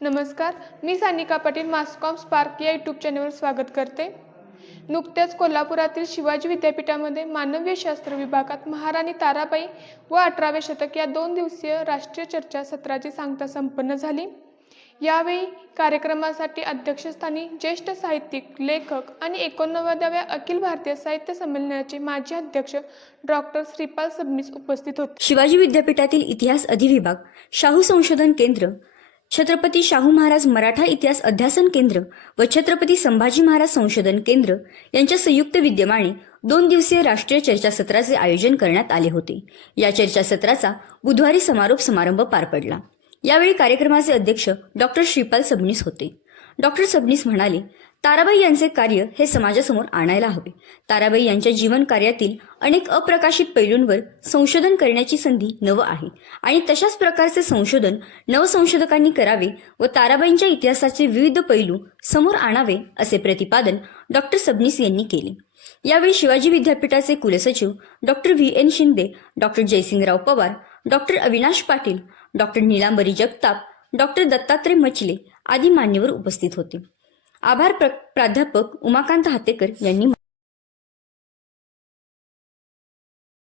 नमस्कार मी Sanika Patil mass comm spark या यूट्यूब चॅनलवर स्वागत करते. नुकत्याच कोल्हापुरातील शिवाजी विद्यापीठामध्ये मानव्यशास्त्र विभागात महाराणी ताराबाई व अठरावे शतक या दोन दिवसीय राष्ट्रीय चर्चा सत्राची सांगता संपन्न झाली. यावेळी कार्यक्रमासाठी अध्यक्षस्थानी ज्येष्ठ साहित्यिक लेखक आणि एकोणनव्वदाव्या अखिल भारतीय साहित्य संमेलनाचे माजी अध्यक्ष डॉक्टर श्रीपाल सबनीस उपस्थित होते. शिवाजी विद्यापीठातील इतिहास अधिविभाग शाहू संशोधन केंद्र छत्रपती शाहू महाराज मराठा इतिहास अध्यासन केंद्र व छत्रपती संभाजी महाराज संशोधन केंद्र यांच्या संयुक्त विद्यमाने दोन दिवसीय राष्ट्रीय चर्चासत्राचे आयोजन करण्यात आले होते. या चर्चासत्राचा बुधवारी समारोप समारंभ पार पडला. यावेळी कार्यक्रमाचे अध्यक्ष डॉक्टर श्रीपाल सबनीस होते. डॉक्टर सबनीस म्हणाले ताराबाई यांचे कार्य हे समाजासमोर आणायला हवे. ताराबाई यांच्या जीवन कार्यातील अनेक अप्रकाशित पैलूंवर संशोधन करण्याची संधी नव आहे. आणि तशाच प्रकारचे संशोधन नवसंशोधकांनी करावे व ताराबाईंच्या इतिहासाचे विविध पैलू समोर आणावे असे प्रतिपादन डॉक्टर सबनीस यांनी केले. यावेळी शिवाजी विद्यापीठाचे कुलसचिव doctor V N Shinde doctor Jaysingrao Pawar doctor Avinash Patil doctor Nilambari Jagtap doctor Dattatray Machale आदी मान्यवर उपस्थित होते. आभार प्र- प्राध्यापक उमाकांत हातेकर यांनी